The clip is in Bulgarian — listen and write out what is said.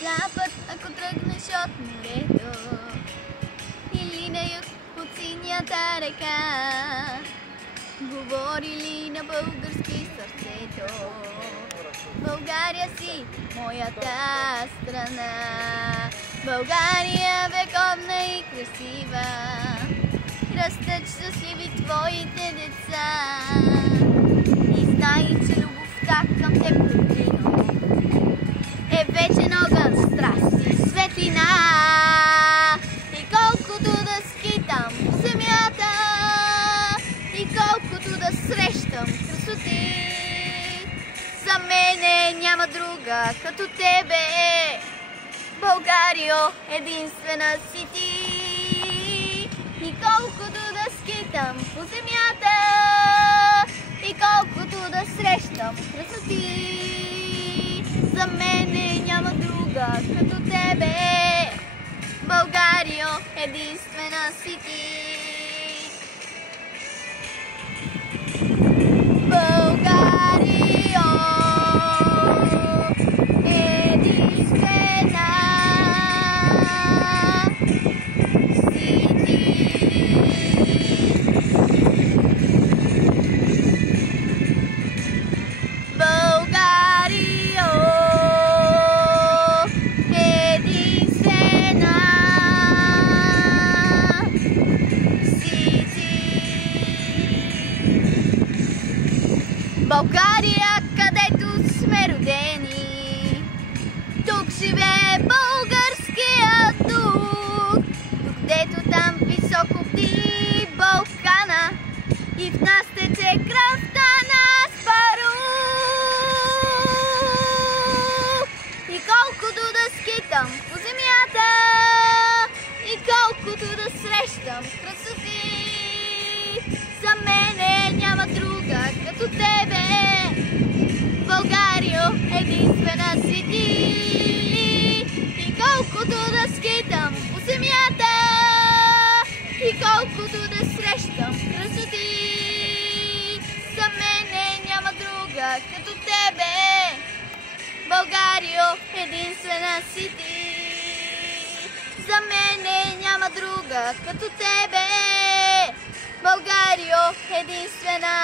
запад, ако тръгнеш от морето или на юг от синята река, говори ли на български сърцето? България си моята страна, България вековна и красива, растат щастливи твоите деца и знай, че любовта към теб родино е вечен огън, страст и светлина. И колкото да скитам по земята, и колкото да срещам красоти, за мене няма друга като тебе. Българио, единствена си ти. И колкото да скитам по земята, и колкото да срещам красоти, за мене няма друга като тебе. Българио, единствена си ти. Българио, единствена си ти. Българио, единствена си ти. България, където сме родени, тук живее българския дух, тук дето там високо бди Балкана и в нас тече кръвта на Аспарух. И колкото да скитам по земята, и колкото да срещам красоти, за мене няма друга като тебе. Българио, единствена си ти. И колкото да скитам по земята, и колкото да срещам красоти, за мене няма друга като тебе. Българио, единствена си ти. За мене няма друга като тебе. Българио, единствена